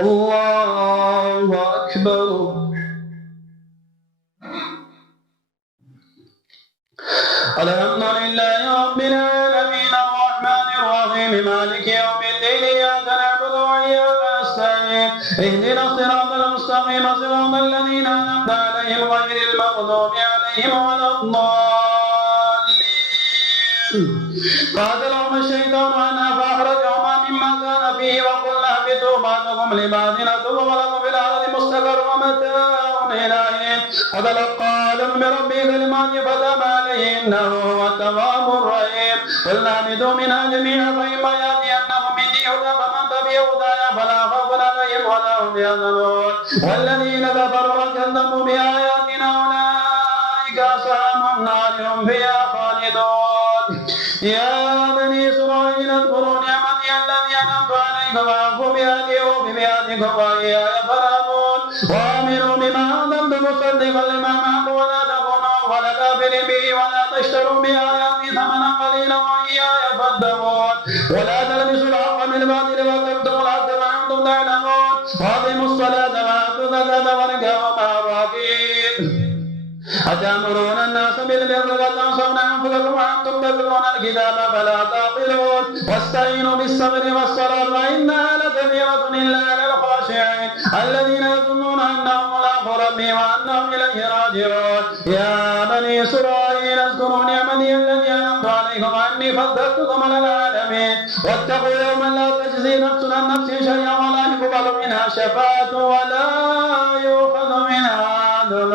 الله أكبر. الحمد لله رب العالمين الرحمن الرحيم مالك يوم الدين إياك نعبد وإياك نستعين اهدنا الصراط المستقيم صراط الذين أنعمت عليهم غير المغضوب عليهم ولا الضالين. قاتلهم الشيطان عنها فأخرجهما مما كان فيه وقلنا اهبطوا بعضكم لبعض عدو ولكم في الأرض مستقر ومتاع إلى حين فتلقى آدم من ربه كلمات فتاب عليه إنه هو التواب الرحيم. قلنا اهبطوا منها جميعا فإما يأتينكم مني هدى فمن تبع هدايا فلا خوف عليهم ولا هم يحزنون والذين كفروا وكذبوا بآياتنا أولئك أصحاب النار هم فيها خالدون. يا بني إسرائيل اذكروا نعمتي التي أنعمت عليكم وأوفوا بعهدي أوف بعهدكم وإياي فارهبون وآمنوا بما أنزلت مصدقا لما معكم ولا تكونوا أول كافر به ولا تشتروا بآياتي ثمنا قليلا وإياي فاتقون ولا تلبسوا الحق بالباطل وتكتموا الحق وأنتم تعلمون وأقيموا الصلاة وآتوا الزكاة واركعوا مع الراكعين. أتأمرون الناس بالبر وتنسون أنفسكم وأنتم تتلون الكتاب فلا تعقلون واستعينوا بالصبر والصلاة وإنها لكبيرة إلا على الخاشعين الذين يظنون أنهم ملاقو ربهم وأنهم إليه راجعون. يا بني إسرائيل اذكروا نعمتي التي أنعمت عليكم وأني فضلتكم على العالمين واتقوا يوما لا تجزي نفس عن نفس شيئا ولا يقبل منها شفاعة ولا يؤخذ منها عدل